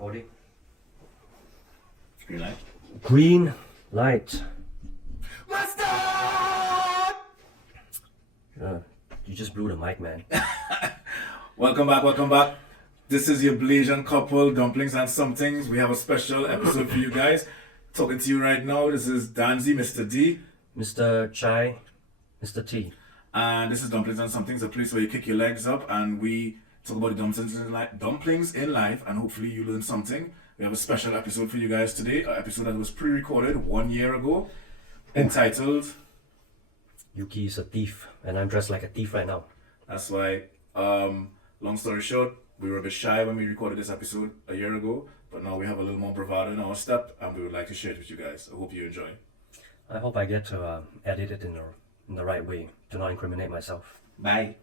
Recording. Green light. Green light. Master! You just blew the mic, man. Welcome back. This is your Blasian couple, dumplings and somethings. We have a special episode for you guys. Talking to you right now, this is Danzy, Mr. D. Mr. Chai, Mr. T. And this is Dumplings and Somethings, a place where you kick your legs up and we talk about the dumplings in life, and hopefully you learn something. We have a special episode for you guys today, an episode that was pre-recorded 1 year ago, entitled Yukee is a thief, and I'm dressed like a thief right now. That's why, long story short, we were a bit shy when we recorded this episode a year ago, but now we have a little more bravado in our step, and we would like to share it with you guys. I hope you enjoy. I hope I get to edit it in the right way, to not incriminate myself. Bye.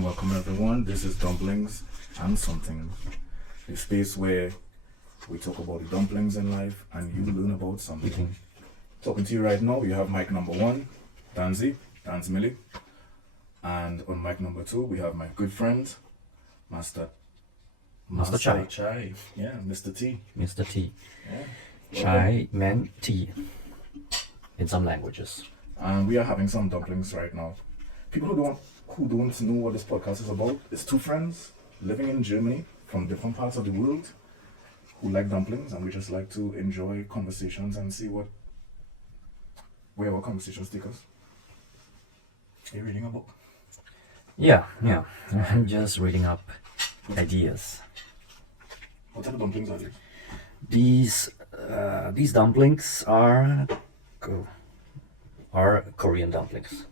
Welcome everyone. This is Dumplings and Something, a space where we talk about the dumplings in life and you learn about something. Talking to you right now, you have mic number 1, Danzy Millie, and on mic number 2, we have my good friend, Master Chai. Yeah, Mr. T. Mr. T. Yeah. Chai meant tea in some languages. And we are having some dumplings right now. People who don't know what this podcast is about, it's two friends living in Germany from different parts of the world who like dumplings, and we just like to enjoy conversations and see where our conversations take us. Are you reading a book? Yeah. I'm just reading up ideas. What type of dumplings are these? These dumplings are Korean dumplings.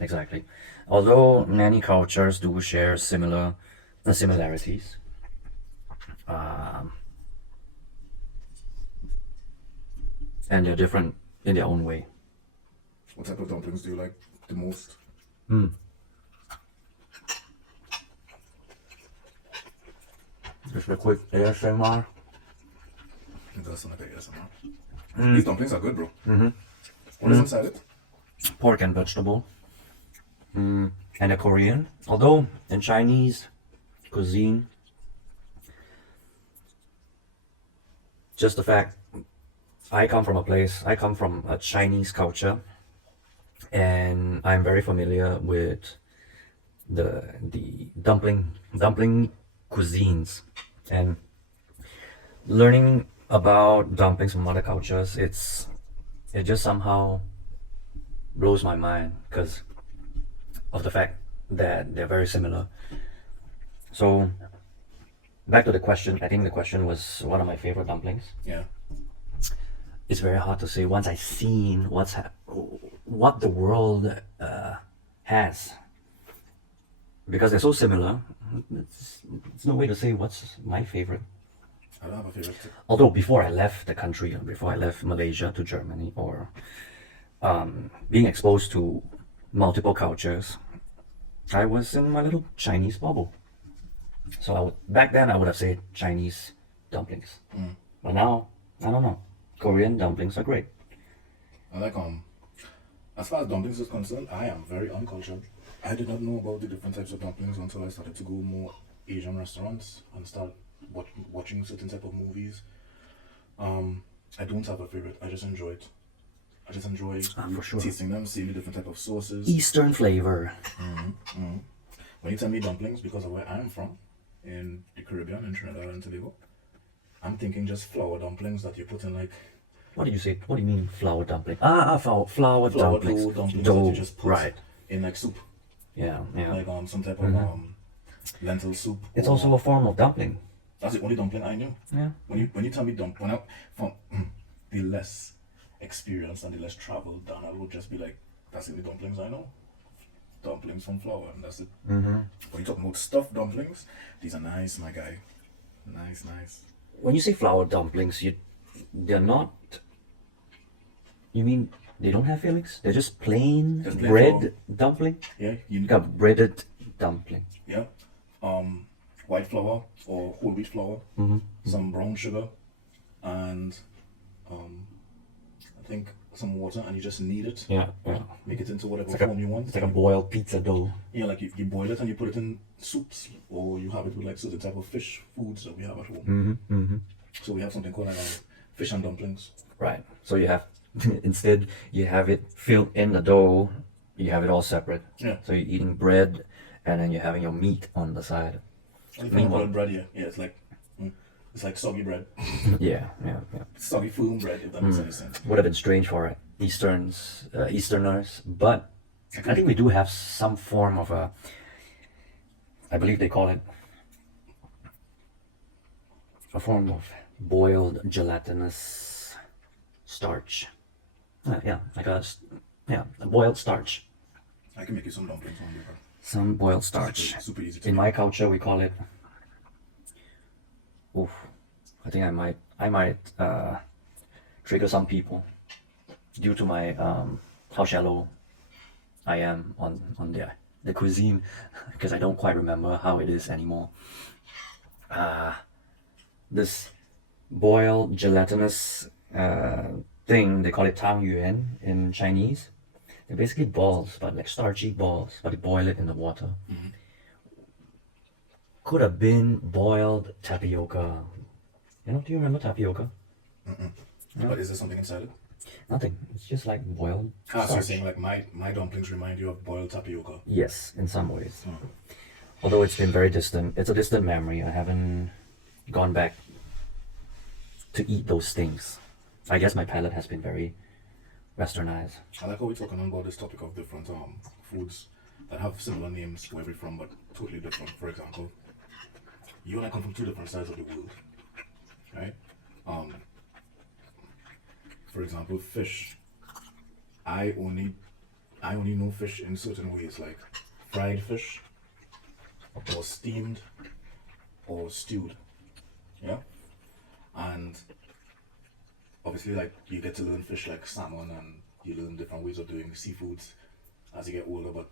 Exactly. Although many cultures do share similarities, and they're different in their own way. What type of dumplings do you like the most? Just a quick ASMR. It does sound like an ASMR. These dumplings are good, bro. What is inside it? Pork and vegetable. And a Korean. Although in Chinese cuisine, just the fact I come from a Chinese culture, and I'm very familiar with the dumpling cuisines, and learning about dumplings from other cultures, it just somehow blows my mind because of the fact that they're very similar. So back to the question, I think the question was what are my favorite dumplings? Yeah. It's very hard to say once I've seen what the world has, because they're so similar. It's no way to say what's my favorite. I don't have a favorite too. Although before I left the country, before I left Malaysia to Germany, or being exposed to multiple cultures, I was in my little Chinese bubble. So back then I would have said Chinese dumplings. But now, I don't know. Korean dumplings are great. I like as far as dumplings is concerned, I am very uncultured. I did not know about the different types of dumplings until I started to go more Asian restaurants and start watching certain type of movies. I don't have a favorite. I just enjoy it. I just enjoy for sure. tasting them, seeing the different type of sauces. Eastern flavor. When you tell me dumplings, because of where I'm from, in the Caribbean, in Trinidad and Tobago, I'm thinking just flour dumplings that you put in like... What do you say? What do you mean flour dumpling? Flour dumplings. Dough dumplings Dough, that you just put right. in like soup. Yeah. Like some type of lentil soup. It's also a form of dumpling. That's the only dumpling I knew. Yeah. When you tell me from the less experience and the less travel done, I would just be like, that's the only dumplings I know. Dumplings from flour, and that's it. When you talk about stuffed dumplings, these are nice, my guy. Nice. When you say flour dumplings, they're not. You mean they don't have fillings? They're just plain bread dumpling? Yeah, Like a breaded dumpling. Yeah. White flour or whole wheat flour, some brown sugar, and I think some water and you just knead it. Yeah, yeah. Make it into whatever It's like form you want. it's like a boiled pizza dough. Yeah, like you boil it and you put it in soups, or you have it with like certain type of fish foods that we have at home. So we have something called like fish and dumplings. Right. So you have instead you have it filled in the dough. You have it all separate. Yeah. So you're eating bread, and then you're having your meat on the side. And if you call it bread, yeah, it's like soggy bread, Yeah. soggy firm bread. If that makes any sense. Would have been strange for Easterners, but I think we do have some form of a. I believe they call it a form of boiled gelatinous starch. Like a boiled starch. I can make you some dumplings one day, bro. Some boiled starch. Super easy to In make. my culture, we call it. Oof, I think I might trigger some people due to my how shallow I am on the cuisine, because I don't quite remember how it is anymore. This boiled gelatinous thing, they call it tang yuan in Chinese. They're basically balls, but like starchy balls, but they boil it in the water. Could have been boiled tapioca. Do you remember tapioca? But is there something inside it? Nothing. It's just like boiled So you're starch. saying like my dumplings remind you of boiled tapioca? Yes, in some ways. Although it's been very distant. It's a distant memory. I haven't gone back to eat those things. I guess my palate has been very westernized. I like how we're talking about this topic of different foods that have similar names where we're from, but totally different. For example, you and I come from two different sides of the world, right? For example, fish. I only know fish in certain ways, like fried fish, or steamed, or stewed. Yeah, and obviously, like you get to learn fish like salmon, and you learn different ways of doing seafoods as you get older. But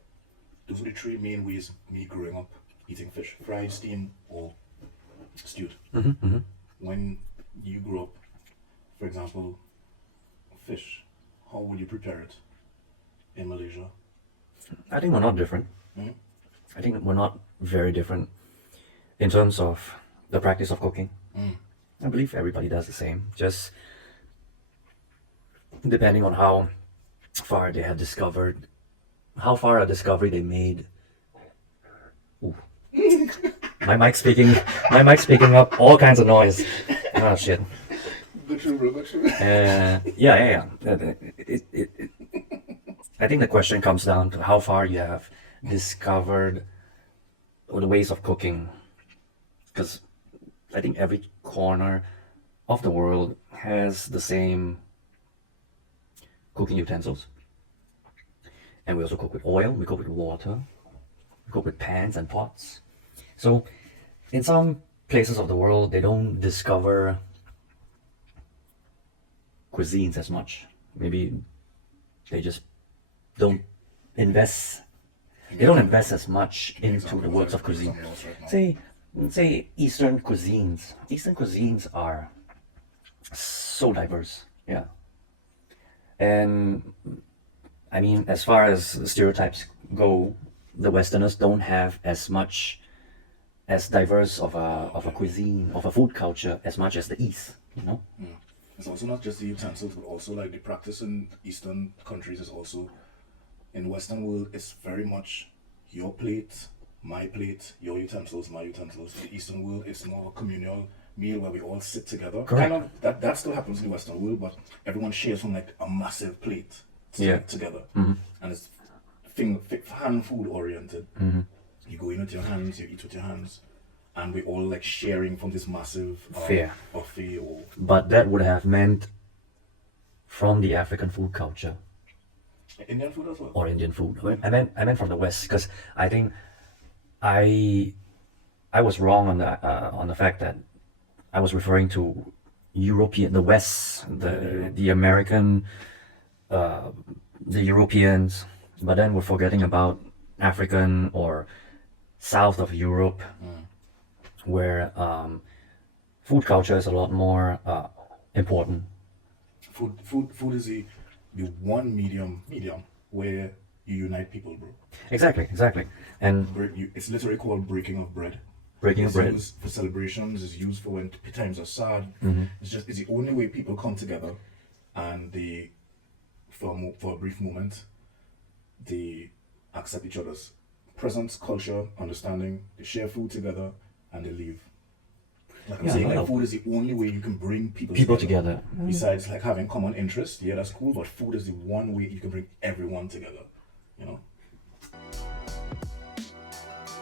those are the three main ways me growing up eating fish: fried, steamed, or stewed. When you grew up, for example, fish, how would you prepare it in Malaysia? I think we're not different. I think we're not very different in terms of the practice of cooking. I believe everybody does the same. Just depending on how far they have discovered, how far a discovery they made. Ooh. My mic's picking up all kinds of noise. Oh shit. Go through, bro, go through. Yeah. I think the question comes down to how far you have discovered the ways of cooking, because I think every corner of the world has the same cooking utensils, and we also cook with oil, we cook with water, we cook with pans and pots. So in some places of the world, they don't discover cuisines as much. Maybe they just don't invest. They don't invest as much into the works of cuisine. Say Eastern cuisines. Eastern cuisines are so diverse. Yeah. And I mean, as far as stereotypes go, the Westerners don't have as much as diverse of a cuisine, of a food culture as much as the East. It's also not just the utensils, but also like the practice in Eastern countries is also, in Western world, it's very much your plate, my plate, your utensils, my utensils. In the Eastern world, it's more of a communal meal where we all sit together. Correct. Kind of, that still happens in the Western world, but everyone shares from like a massive plate together. And it's hand food oriented. You go in with your hands, you eat with your hands, and we all like sharing from this massive buffet or But that would have meant from the African food culture Indian food as well. or Indian food. I meant from the West, because I think I was wrong on the fact that I was referring to the West, the American, the Europeans, but then we're forgetting about African or south of Europe, where food culture is a lot more important. Food is be one medium where you unite people, bro. Exactly. And It's literally called breaking of bread. breaking It's of bread. used for celebrations. It's used for when times are sad. Mm-hmm. It's the only way people come together, and they for a brief moment they accept each other's presence, culture, understanding. They share food together, and they leave. Like I'm Yeah, saying, no like doubt. food is the only way you can bring People together. Besides like having common interests, yeah, that's cool. But food is the one way you can bring everyone together. You know.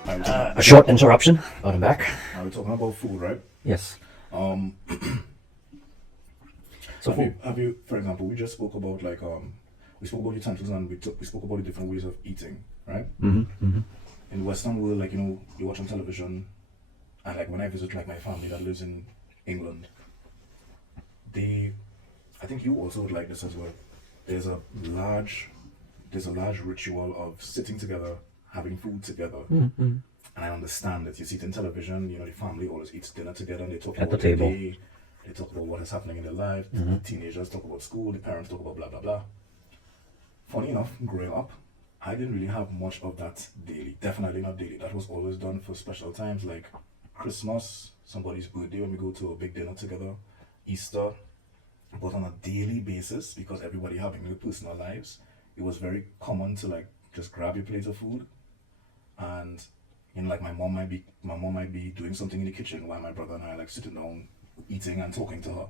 A short interruption. Out and back. We're talking about food, right? Yes. Um, So food. have you, for example, we just spoke about like we spoke about utensils and we spoke about the different ways of eating, right? Mm-hmm. In the Western world, like you watch on television, and like when I visit like my family that lives in England, I think you also would like this as well. There's a large ritual of sitting together, having food together. Mm-hmm. And I understand that you see it in television, the family always eats dinner together and they talk At about the table. their day, they talk about what is happening in their life, Mm-hmm. the teenagers talk about school, the parents talk about blah blah blah. Funny enough, growing up, I didn't really have much of that daily. Definitely not daily. That was always done for special times like Christmas, somebody's birthday when we go to a big dinner together, Easter. But on a daily basis, because everybody having their personal lives, it was very common to like just grab your plate of food, and like my mom might be doing something in the kitchen while my brother and I are like sitting down eating and talking to her.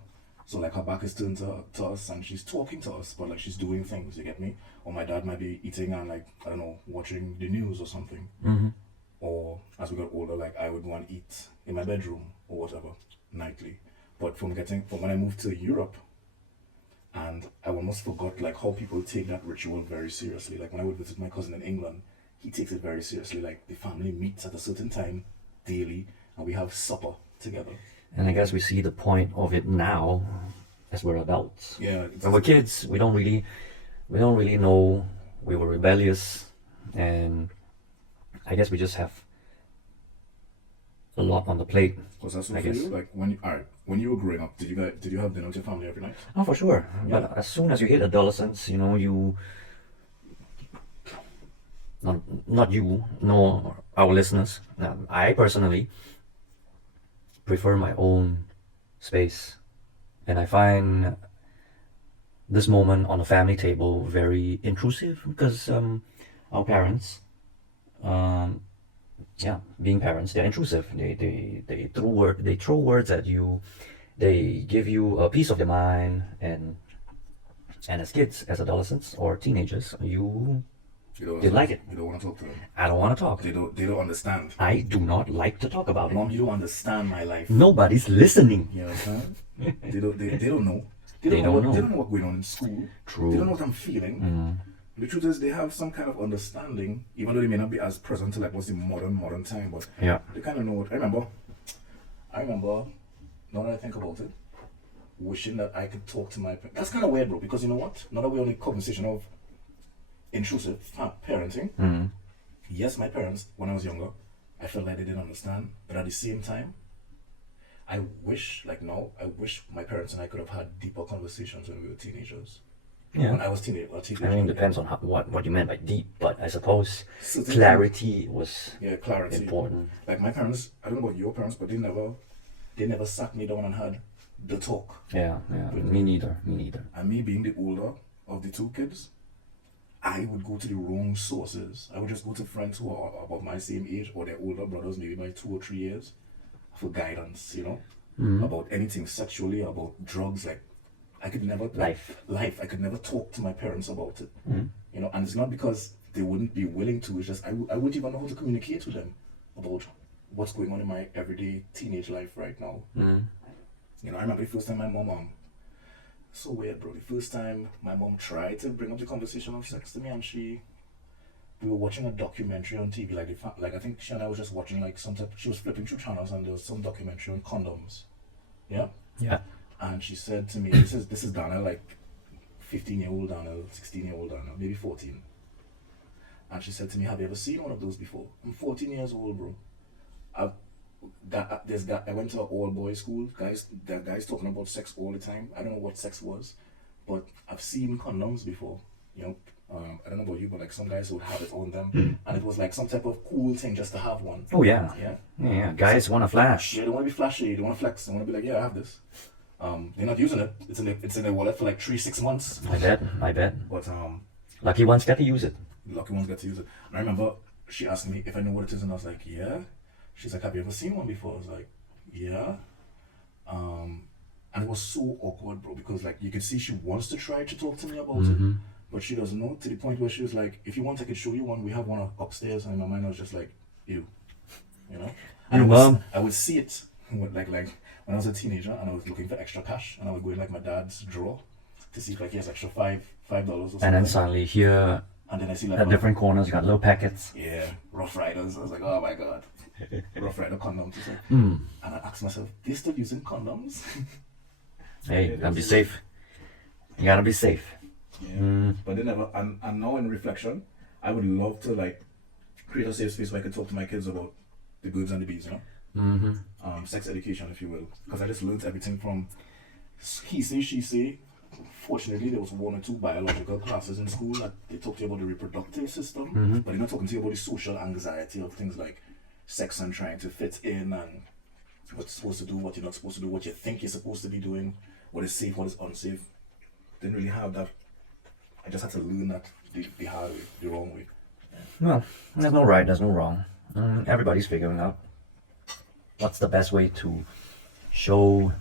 So like her back is turned to us and she's talking to us, but like she's doing things. You get me? Or my dad might be eating and like I don't know, watching the news or something. Mm-hmm. Or as we got older, like I would go and eat in my bedroom or whatever nightly. But from when I moved to Europe, and I almost forgot like how people take that ritual very seriously. Like when I would visit my cousin in England, he takes it very seriously. Like the family meets at a certain time daily, and we have supper together. And I guess we see the point of it now, as we're adults. Yeah, When we're kids, we don't really know. We were rebellious, and I guess we just have a lot on the plate. Was that so I for guess. you? Like when you were growing up, did you have dinner with your family every night? Oh, for sure. Yeah. But as soon as you hit adolescence, you not you, nor our listeners. I personally prefer my own space, and I find this moment on the family table very intrusive because our parents, being parents, they're intrusive. They throw words at you. They give you a piece of their mind, and as kids, as adolescents or teenagers, you don't like it. You don't want to talk to them. I don't want to talk. They don't understand. I do not like to talk about it. Mom, you don't understand my life. Nobody's listening. You understand? They don't know. They don't know. They don't know what's going on in school. True. They don't know what I'm feeling. The truth is, they have some kind of understanding, even though they may not be as present to like what's the modern time, but Yeah. they kind of know what. I remember. Now that I think about it, wishing that I could talk to my parents. That's kind of weird, bro. Because you know what? Now that we're on the conversation of intrusive parenting, yes, my parents, when I was younger, I felt like they didn't understand, but at the same time, I wish my parents and I could have had deeper conversations when we were teenagers. Yeah. When I was teenager. I mean, it depends on what you meant by deep, but I suppose Certain clarity was clarity. important. Like my parents, I don't know about your parents, but they never sat me down and had the talk. Yeah. Me neither. And me being the older of the two kids, I would go to the wrong sources. I would just go to friends who are about my same age or their older brothers, maybe by 2 or 3 years, for guidance, about anything sexually, about drugs. Like, I could never Life. I could never talk to my parents about it. And it's not because they wouldn't be willing to. It's just I wouldn't even know how to communicate with them about what's going on in my everyday teenage life right now. I remember the first time my mom so weird, bro. The first time my mom tried to bring up the conversation of sex to me, and we were watching a documentary on TV, like I think she and I was just watching like she was flipping through channels and there was some documentary on condoms. Yeah? Yeah. And she said to me, this is Daniel, like 15-year-old Daniel, 16-year-old Daniel, maybe 14. And she said to me, have you ever seen one of those before? I'm 14 years old, bro. I went to an all-boys school. There are guys talking about sex all the time. I don't know what sex was. but I've seen condoms before. You know, I don't know about you, but like some guys would have it on them, and it was like some type of cool thing just to have one. Oh yeah. Yeah. Yeah. Guys want to flash. Yeah, they want to be flashy. They want to flex. They want to be like, yeah, I have this. They're not using it. It's in their wallet for like 3-6 months. I bet. But Lucky ones get to use it. lucky ones get to use it. And I remember she asked me if I know what it is, and I was like, yeah. She's like, have you ever seen one before? I was like, yeah. And it was so awkward, bro, because like you could see she wants to try to talk to me about it, but she doesn't know, to the point where she was like, if you want, I could show you one. We have one upstairs. And in my mind, I was just like, ew, you know. And I would see it like when I was a teenager, and I was looking for extra cash, and I would go in like my dad's drawer to see if like he has extra $5 or something. And then suddenly here, and then I see like at different corners, you got little packets. yeah, Rough Riders. I was like, oh my god, Rough Rider condoms. And I asked myself, they still using condoms? Hey, gotta be safe. You gotta be safe. Yeah. But they never. And now in reflection, I would love to like create a safe space where I could talk to my kids about the goods and the bees, you know. Sex education, if you will, because I just learned everything from he say, she say. Fortunately, there was 1 or 2 biological classes in school that they talk to you about the reproductive system, but they're not talking to you about the social anxiety of things like sex and trying to fit in, and what you're supposed to do, what you're not supposed to do, what you think you're supposed to be doing, what is safe, what is unsafe. Didn't really have that. I just had to learn that the hard way, the wrong way. Well, there's no right, there's no wrong. Everybody's figuring out what's the best way to show.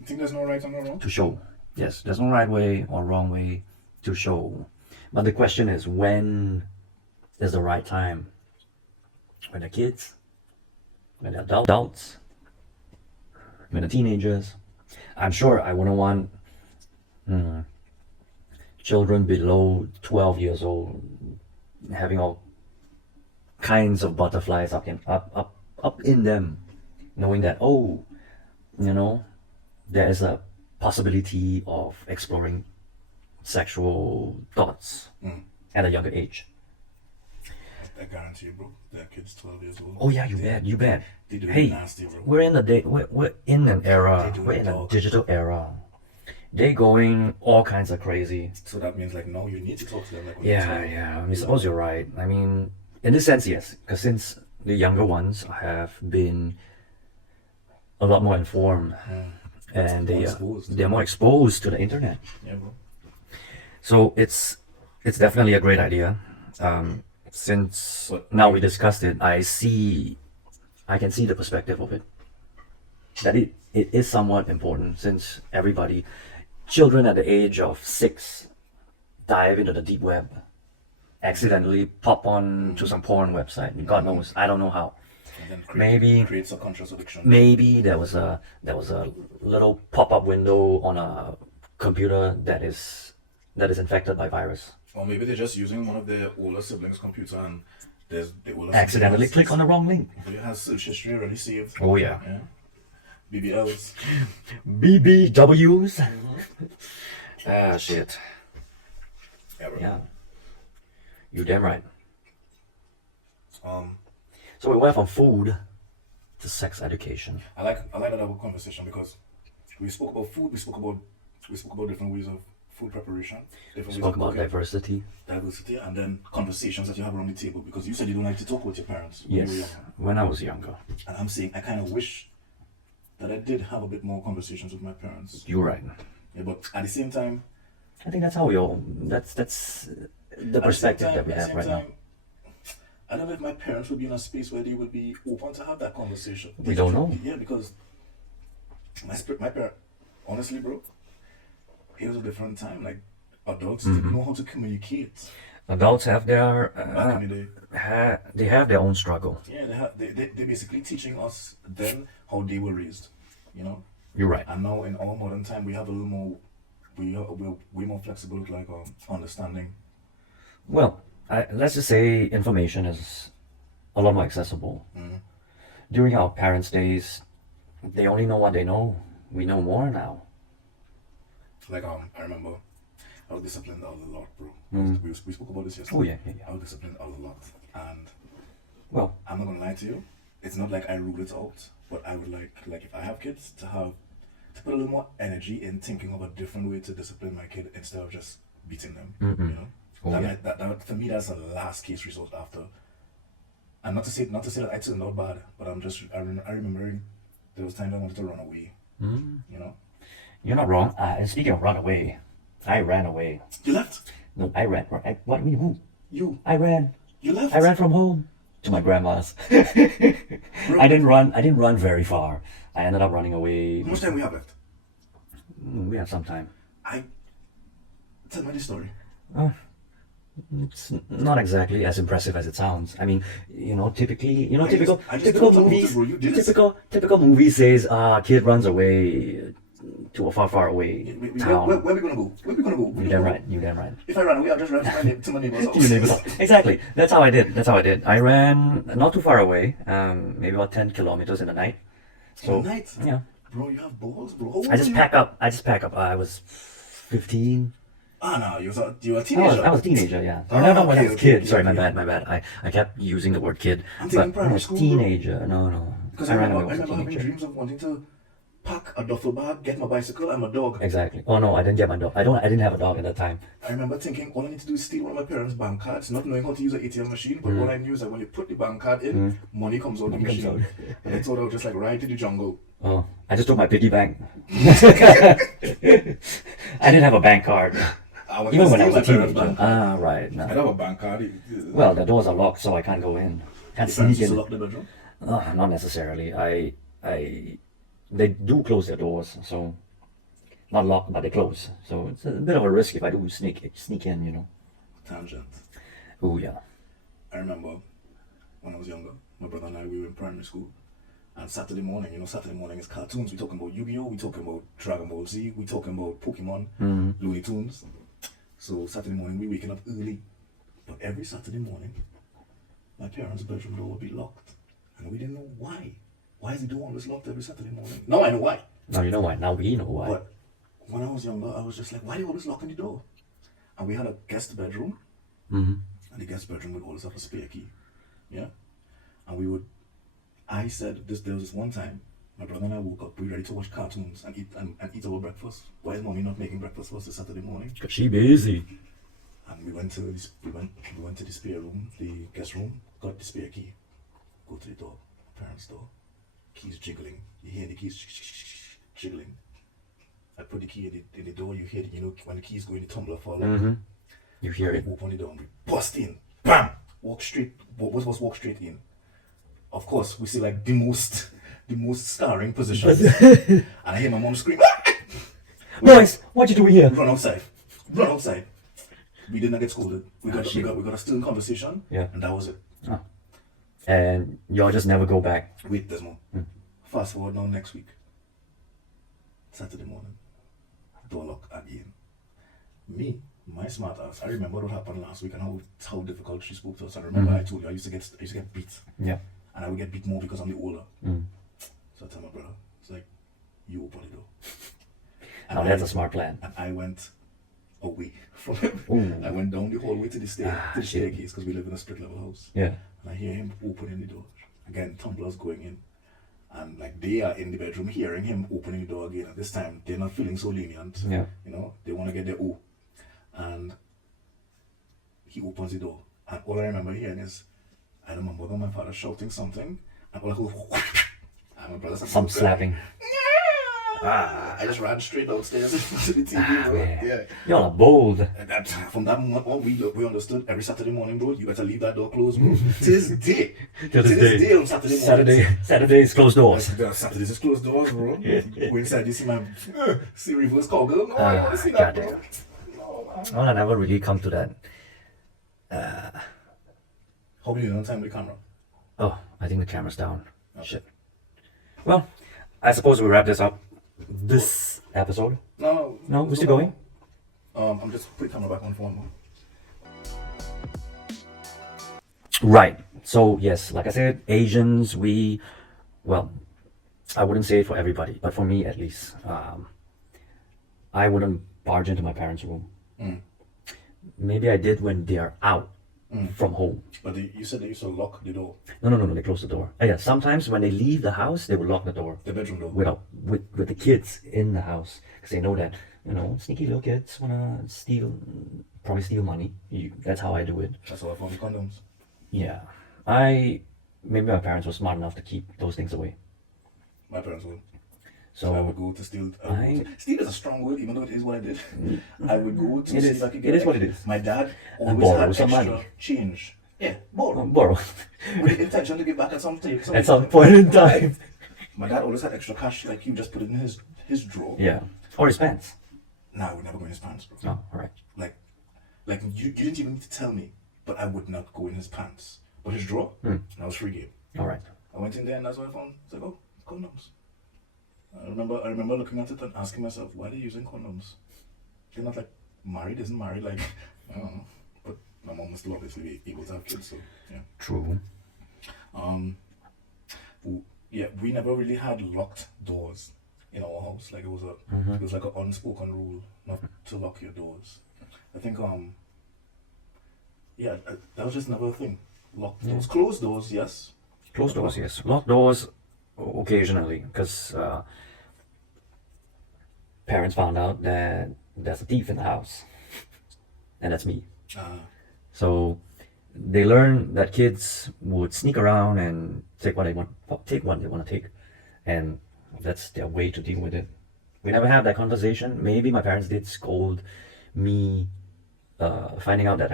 You think there's no right and no wrong? To show. Yes, there's no right way or wrong way to show. But the question is, when is the right time? When they're kids? When they're adults? When they're teenagers? I'm sure I wouldn't want children below 12 years old having all kinds of butterflies up in them, knowing that, oh, you know, there is a possibility of exploring sexual thoughts at a younger age. I guarantee you, bro, their kids 12 years old. Oh yeah, you bet. They do Hey, nasty, bro. we're in an era, we're in a digital era. They going all kinds of crazy. So that means like, no, you need to talk to them like when Yeah. I suppose you're right. I mean, in this sense, yes, because since the younger ones have been a lot more informed, and they're more exposed to the internet. Yeah, bro. So it's definitely a great idea. Since now we discussed it, I can see the perspective of it. That it is somewhat important, since children at the age of 6 dive into the deep web, accidentally pop on to some porn website. God knows, I don't know how. And then Maybe creates a conscious addiction. Maybe there was a little pop-up window on a computer that is infected by virus. Or maybe they're just using one of their older siblings' computer, and there's the older Accidentally click on the wrong link. It has search history already saved. Oh yeah. BBLs. BBWs. Ah shit. Yeah, bro. Yeah. You damn right. So we went from food to sex education. I like that double conversation, because we spoke about food, we spoke about different ways of food preparation, different Spoke ways of about cooking, diversity. and then conversations that you have around the table, because you said you don't like to talk with your parents when you were Yes, younger. when I was younger. And I'm saying I kind of wish that I did have a bit more conversations with my parents. You're right. Yeah, but at the same time, I think that's how we all. That's the perspective that we have right now. I don't know if my parents would be in a space where they would be open to have that conversation. We don't know. Yeah, because my parent, honestly, bro, it was a different time. Like, adults didn't know how to communicate. Adults have their Back in the day. they have their own struggle. Yeah, they're basically teaching us then how they were raised, you know. You're right. And now in our modern time, we have a little more, we're way more flexible with like understanding. Well, let's just say information is a lot more accessible. During our parents' days, they only know what they know. We know more now. Like I remember I was disciplined a lot, bro. We spoke about this yesterday. Oh yeah. I was disciplined a lot, and Well, I'm not gonna lie to you. It's not like I rule it out, but I would like if I have kids to have to put a little more energy in thinking of a different way to discipline my kid instead of just beating them. Mm-mm. You know, Oh, yeah. that for me that's a last case resort after. And not to say that I turned out bad, but I remember there was times I wanted to run away. Mm. You know, You're not wrong. And speaking of run away, I ran away. you left. No, I ran. What do you mean? Who? You I ran. you left. I ran from home to my grandma's. Bro, I didn't run. I didn't run very far. I ended up running away. How much time we have left? We have some time. Tell me the story. Oh, it's not exactly as impressive as it sounds. I mean, typically, I just typical don't know movies, bro. You did this. typical movie says, kid runs away to a far away town. Where we gonna go? Where we gonna go? You damn right. You damn right. If I run away, I'll just run to my neighbor's house. To your neighbor's house. Exactly. That's how I did. I ran not too far away, maybe about 10 kilometers in the night. So In the night? yeah, Bro, you have balls, bro. How old I just are you? pack up. I was 15. No, you were a I teenager. was a teenager, yeah. Oh, No, when I okay, was a kid. okay, Sorry, my okay. bad. I kept using the word kid. I'm But thinking when I primary was school, bro. teenager, no. Because I I ran remember, away as a having teenager. dreams of wanting to pack a duffel bag, get my bicycle and my dog. Exactly. Oh no, I didn't get my dog. I didn't have a dog at that time. I remember thinking all I need to do is steal one of my parents' bank cards, not knowing how to use an ATM machine, but all I knew is that when you put the bank card in, money comes out the Money comes machine. And I thought I was just like ride to the jungle. Oh, I just took my piggy bank. I didn't have a bank card. I was Even just when I was a stealing my parents' teenager. bank card. Right. I No. don't have a bank card. Well, the doors are locked, so I can't go in. Can't Your parents sneak used to in. lock the bedroom. Oh, not necessarily. They do close their doors, so not locked, but they close. So it's a bit of a risk if I do sneak in. Tangent. Oh yeah. I remember when I was younger, my brother and I, we were in primary school. And Saturday morning, Saturday morning is cartoons. We talking about Yu-Gi-Oh, we talking about Dragon Ball Z, we talking about Pokemon, Looney Tunes. So Saturday morning, we waking up early. But every Saturday morning, my parents' bedroom door would be locked. And we didn't know why. Why is the door always locked every Saturday morning? Now I know why. Now you know why. Now we know why. But when I was younger, I was just like, why are they always locking the door? And we had a guest bedroom. And the guest bedroom would always have a spare key. Yeah? And I said, there was this one time, my brother and I woke up, we were ready to watch cartoons and eat our breakfast. Why is mommy not making breakfast for us this Saturday morning? Cause she busy. And we went to the spare room, the guest room, got the spare key, go to the door, parents' door, keys jiggling. You hear the keys jiggling. I put the key in the door, you hear when the keys go in the tumbler fall out. You hear it. We open the door and we bust in. Bam! Walk straight in. Of course, we see like the most starring positions. And I hear my mom scream, "Ah!" Boys, what you doing here? Run outside. We did not get scolded. We got a still conversation. Yeah. And that was it. Oh. And y'all just never go back. Wait, there's more. Fast forward now next week. Saturday morning. Door lock again. Me, my smart ass, I remember what happened last week and how difficult she spoke to us. I remember I told you I used to get beat. Yeah. And I would get beat more because I'm the older. So I tell my brother, it's like, you open the door. Now that's a smart plan. And I went away from him. Ooh. I went down the hallway to the shit. staircase because we live in a split level house. Yeah. And I hear him opening the door. Again, tumblers going in. And like they are in the bedroom hearing him opening the door again. And this time they're not feeling so lenient. Yeah. They want to get their O. And he opens the door. And all I remember hearing is I know my mother and my father shouting something. And all I go, and my brother Some slapping. I just ran straight downstairs to the TV, bro. Man. Yeah. Y'all are bold. And from that moment on, we understood every Saturday morning, bro, you better leave that door closed, bro. To this day. To this day. On Saturday mornings. Saturdays closed doors. Saturdays is closed doors, bro. Go inside, you see reverse cowgirl. No, I don't want to see that, bro. goddamn. No, man. Well, I never really come to that. How many on time with the camera? Oh, I think the camera's down. Okay. Shit. Well, I suppose we wrap this up. This episode. No, We're still going. I'm just putting camera back on for one more. Right. So yes, like I said, Asians, well, I wouldn't say it for everybody, but for me at least, I wouldn't barge into my parents' room. Maybe I did when they're out, from home. But you said they used to lock the door, No, they close the door. Yeah, sometimes when they leave the house, they will lock the door the bedroom door. with the kids in the house because they know that sneaky little kids wanna probably steal money. That's how I do it. That's how I found the condoms. Yeah, maybe my parents were smart enough to keep those things away. My parents would. So I would go to steal. Steal is a strong word, even though it is what I did. I would go to see if I could get. It is what it is. My dad And always borrow had some extra money. change. Yeah, borrow. Borrow With the intention to give back at some time. at some point in time. My dad always had extra cash, like he would just put it in his drawer. Yeah, or his pants. Nah, I would never go in his pants, bro. Oh, all right. Like you didn't even need to tell me, but I would not go in his pants. But his drawer, that was free game. All right. I went in there and that's what I found. It's like, oh, condoms. I remember looking at it and asking myself, why are they using condoms? They're not like married, isn't married, like I don't know. But my mom was still obviously be able to have kids, so yeah. True. Yeah, we never really had locked doors in our house. Like it was like an unspoken rule not to lock your doors. I think that was just never a thing. Locked doors, closed doors, yes. Closed doors, yes. Locked doors occasionally because parents found out that there's a thief in the house, and that's me. So they learned that kids would sneak around and take what they want to take, and that's their way to deal with it. We never had that conversation. Maybe my parents did scold me, finding out that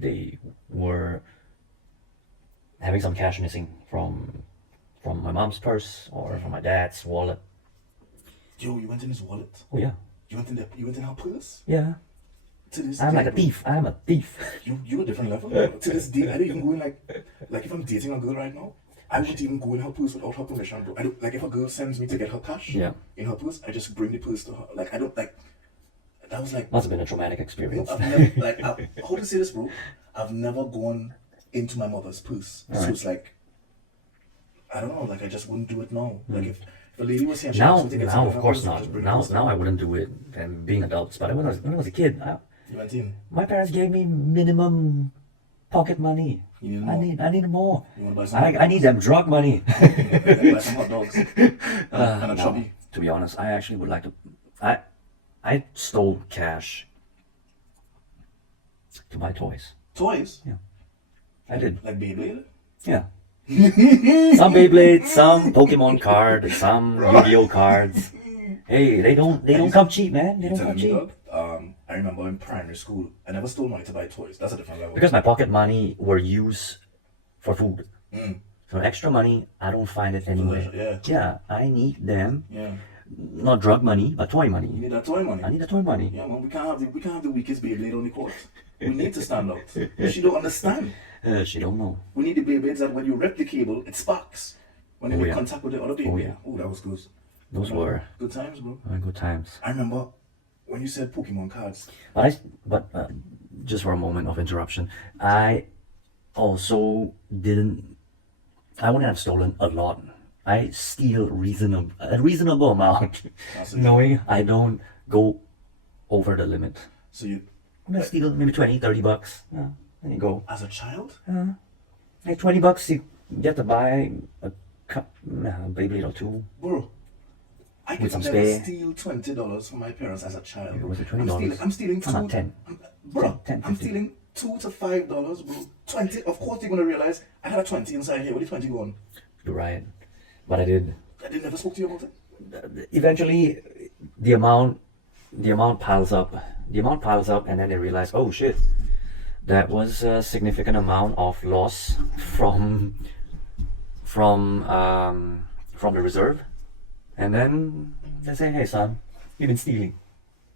they were having some cash missing from my mom's purse or from my dad's wallet. Yo, you went in his wallet? Oh yeah. You went in her purse? Yeah. To this I'm day, like a bro, thief. I'm a thief. You a different level. To this day, I don't even go in like if I'm dating a girl right now, I wouldn't even go in her purse without her permission, bro. I don't like if a girl sends me to get her cash in her purse, I just bring the purse to her. Like I don't like that was like Must have been a traumatic experience. I've never how to say this, bro? I've never gone into my mother's purse. So it's like I don't know, like I just wouldn't do it now. Like if a lady was saying she Now, wants me to get now something of course from her purse, not. just bring the purse to Now her. I wouldn't do it. And being adults, but when I was a kid, You went in. my parents gave me minimum pocket money. You need I more. need more. You want to buy some hot I need them drug money. buy some hot dogs. And a No, chubby. to be honest, I actually would like to. I stole cash to buy toys. Toys? Yeah, I did. Like Beyblade? Yeah. Some Beyblades, some Pokemon cards, some Yu-Gi-Oh cards. Hey, they don't come cheap, man. They don't Telling come me, cheap. dog, I remember in primary school, I never stole money to buy toys. That's a different level. Because my pocket money were used for food. So extra money, I don't find it anywhere. Yeah. Yeah, I need them. Yeah. Not drug money, but toy You money. need that toy money. I need the toy money. Yeah, man, we can't have the weakest Beyblade on the court. We need to stand out. She don't understand. She don't know. We need the Beyblades that when you rip the cable, it sparks. When they make yeah. contact with the other Beyblade. yeah. Oh, that was good. Those were Good times, bro. good times. I remember when you said Pokemon cards. But just for a moment of interruption, I also didn't. I wouldn't have stolen a lot. I steal a reasonable amount, knowing I don't go over the limit. So you, I'm gonna steal maybe 20, 30 bucks. Yeah, there you go. as a child? Like 20 bucks, you get to buy a Beyblade or two. Bro, I could some never spare. steal $20 from my parents as a child. Was it $20? I'm stealing two. Not 10. Bro, 10, I'm 15. stealing $2 to $5, bro. 20. Of course, you're gonna realize I had a 20 inside here. Where did 20 go on? You're right. But I did. I did never spoke to you about it. Eventually, the amount piles up. The amount piles up, and then they realize, oh shit, that was a significant amount of loss from the reserve. And then they say, hey son, you've been stealing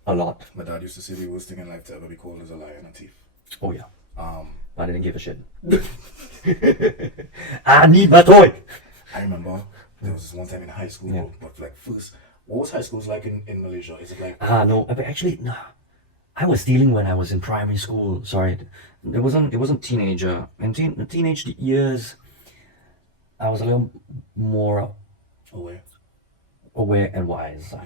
a lot. My dad used to say the worst thing in life to ever be called is a liar and a thief. Oh yeah. But I didn't give a shit. I need my toy. I remember there was this one time in high school, Yeah. bro, but like first, what was high school like in Malaysia? Is it like No, but actually, no. I was stealing when I was in primary school. Sorry, it wasn't teenager. In the teenage years, I was a little more aware and wiser.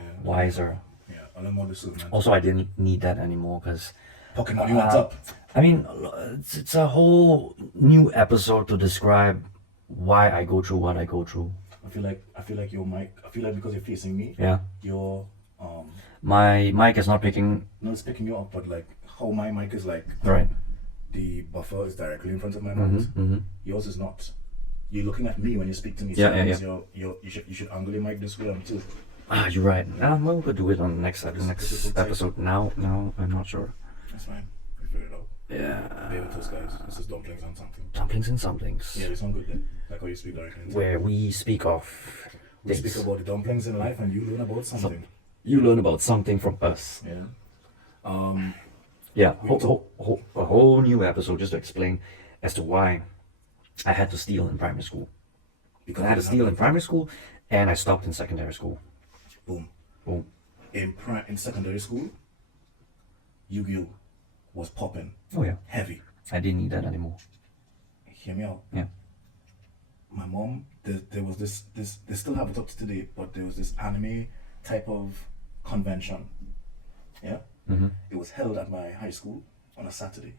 yeah, a little more discernment. Also, I didn't need that anymore because Pocket money went up. I mean, it's a whole new episode to describe why I go through what I go through. I feel like your mic. I feel like because you're facing me, Yeah. your My mic is not picking. no, it's picking you up, but like how my mic is like Right. the buffer is directly in front of my Mm-hmm, mouth. mm-hmm. Yours is not. You're looking at me when you speak to me. Yeah, so yeah, that means you should angle your mic this way on too. Ah, you're right. Well, we could do it on the next This is episode. Now, I'm not sure. That's fine. We figured it out. Yeah. Bear with us, guys. This is dumplings and something. Dumplings and somethings. Yeah, they sound good then. Like how you speak directly. into Where we speak of We things. speak about the dumplings in life, and you learn about something. You learn about something from us. Yeah. Yeah, We a whole new episode just to explain as to why I had to steal in primary school. Because I had to steal in primary school, and I stopped in secondary school. Boom. Boom. In secondary school, Yu-Gi-Oh was popping. Oh yeah. Heavy. I didn't need that anymore. Hear me out. Yeah. My mom, there was this they still have it up to today, but there was this anime type of convention. Yeah. Mm-hmm. It was held at my high school on a Saturday,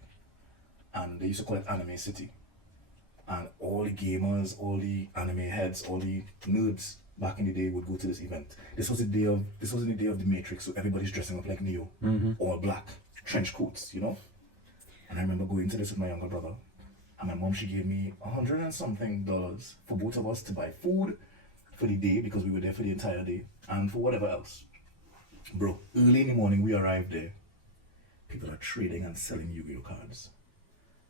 and they used to call it Anime City. And all the gamers, all the anime heads, all the nerds back in the day would go to this event. This was the day of the Matrix, so everybody's dressing up like Neo, all black, trench coats, you know. And I remember going to this with my younger brother, and my mom, she gave me $100 and something for both of us to buy food for the day because we were there for the entire day, and for whatever else. Bro, early in the morning we arrived there. People are trading and selling Yu-Gi-Oh cards.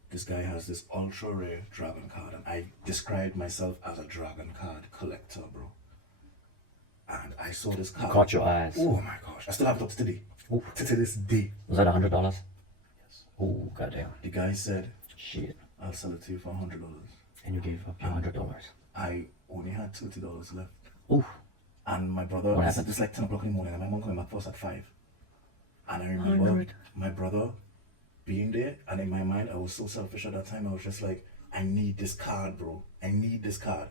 This guy has this ultra rare dragon card, and I described myself as a dragon card collector, bro. And I saw this card. Caught your eyes. Oh my gosh. I still have it up to today. Ooh. To this day. Was that $100? Yes. Oh goddamn. The guy said, Shit. I'll sell it to you for $100. And you gave up your $100. I only had $30 left. Ooh. And my brother, What this happened? is like 10 o'clock in the morning, and my mom coming back for us at 5. And I remember 100. my brother being there, and in my mind, I was so selfish at that time. I was just like, I need this card, bro. I need this card.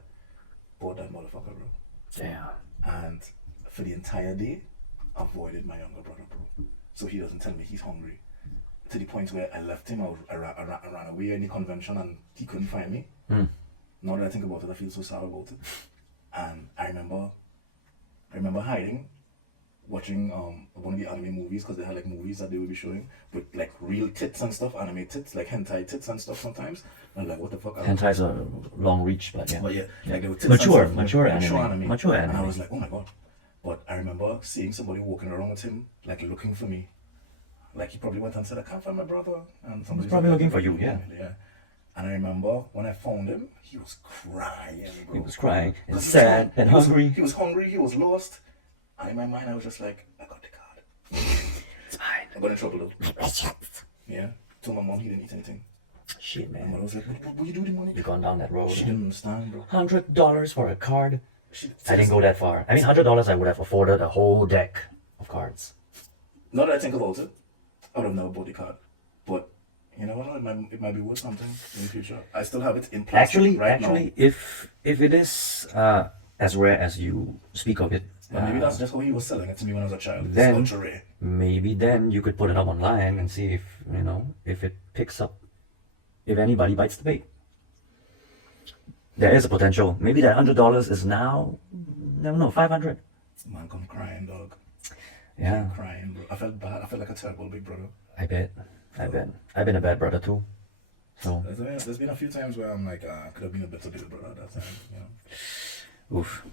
Bought that motherfucker, bro. Damn. And for the entire day, avoided my younger brother, bro. So he doesn't tell me he's hungry. To the point where I left him, I ran away in the convention, and he couldn't find me. Now that I think about it, I feel so sad about it. And I remember hiding, watching one of the anime movies, because they had like movies that they would be showing with like real tits and stuff, anime tits, like hentai tits and stuff sometimes. And like, what the fuck? Hentai's a long reach, but yeah. But yeah, like they were tits Mature and stuff, anime. Mature And I anime. was like, oh my god. But I remember seeing somebody walking around with him, like looking for me. Like he probably went and said, I can't find my brother. And somebody probably looking for you, yeah. Yeah. And I remember when I found him, he was crying, bro. He was crying and 'Cause sad and hungry. He was hungry, he was lost. And in my mind, I was just like, I got the card. It's fine. I got in trouble though. Yeah. Told my mom he didn't eat anything. Shit, My mom man. was like, what you do with the money? You've gone down that road. She didn't understand, bro. $100 for a card? She, I didn't go that far. I mean, $100 I would have afforded a whole deck of cards. Now that I think about it, I would have never bought the card. But you know what? It might be worth something in the future. I still have it in plastic right now. if it is as rare as you speak of it, And maybe that's just how he was selling it to me when I was a child. It's then- ultra rare. maybe then you could put it up online and see if if it picks up, if anybody bites the bait. There is a potential. Maybe that $100 is now, no, 500. Man, come crying, dog. Yeah, Crying, bro. I felt bad. I felt like a terrible big brother. I bet. I've been a bad brother too. So, There's been a few times where I'm like, I could have been a better big brother at that time. You know. oof.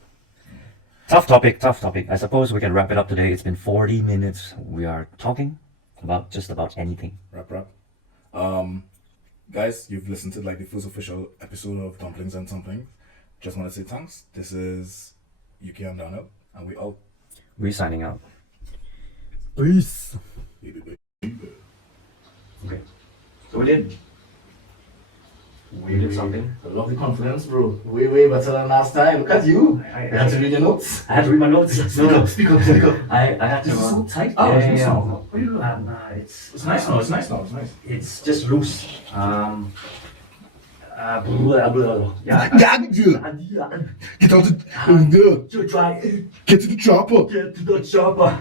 Tough topic. I suppose we can wrap it up today. It's been 40 minutes. We are talking about just about anything. Wrap. Guys, you've listened to like the first official episode of Dumplings and Something. Just want to say thanks. This is Yukee and Daniel, and we out. We're signing out. Peace. Okay. So we did something. I love the confidence, bro. Way better than last time. Look at you. I had to read your notes. I had to read my notes. Speak up. I had to. This is so tight. Oh, Yeah, yeah. What are you doing? Nah, It's nice now. It's nice. It's just loose. Yeah. Get out the To try. Get to the chopper. Get to the chopper.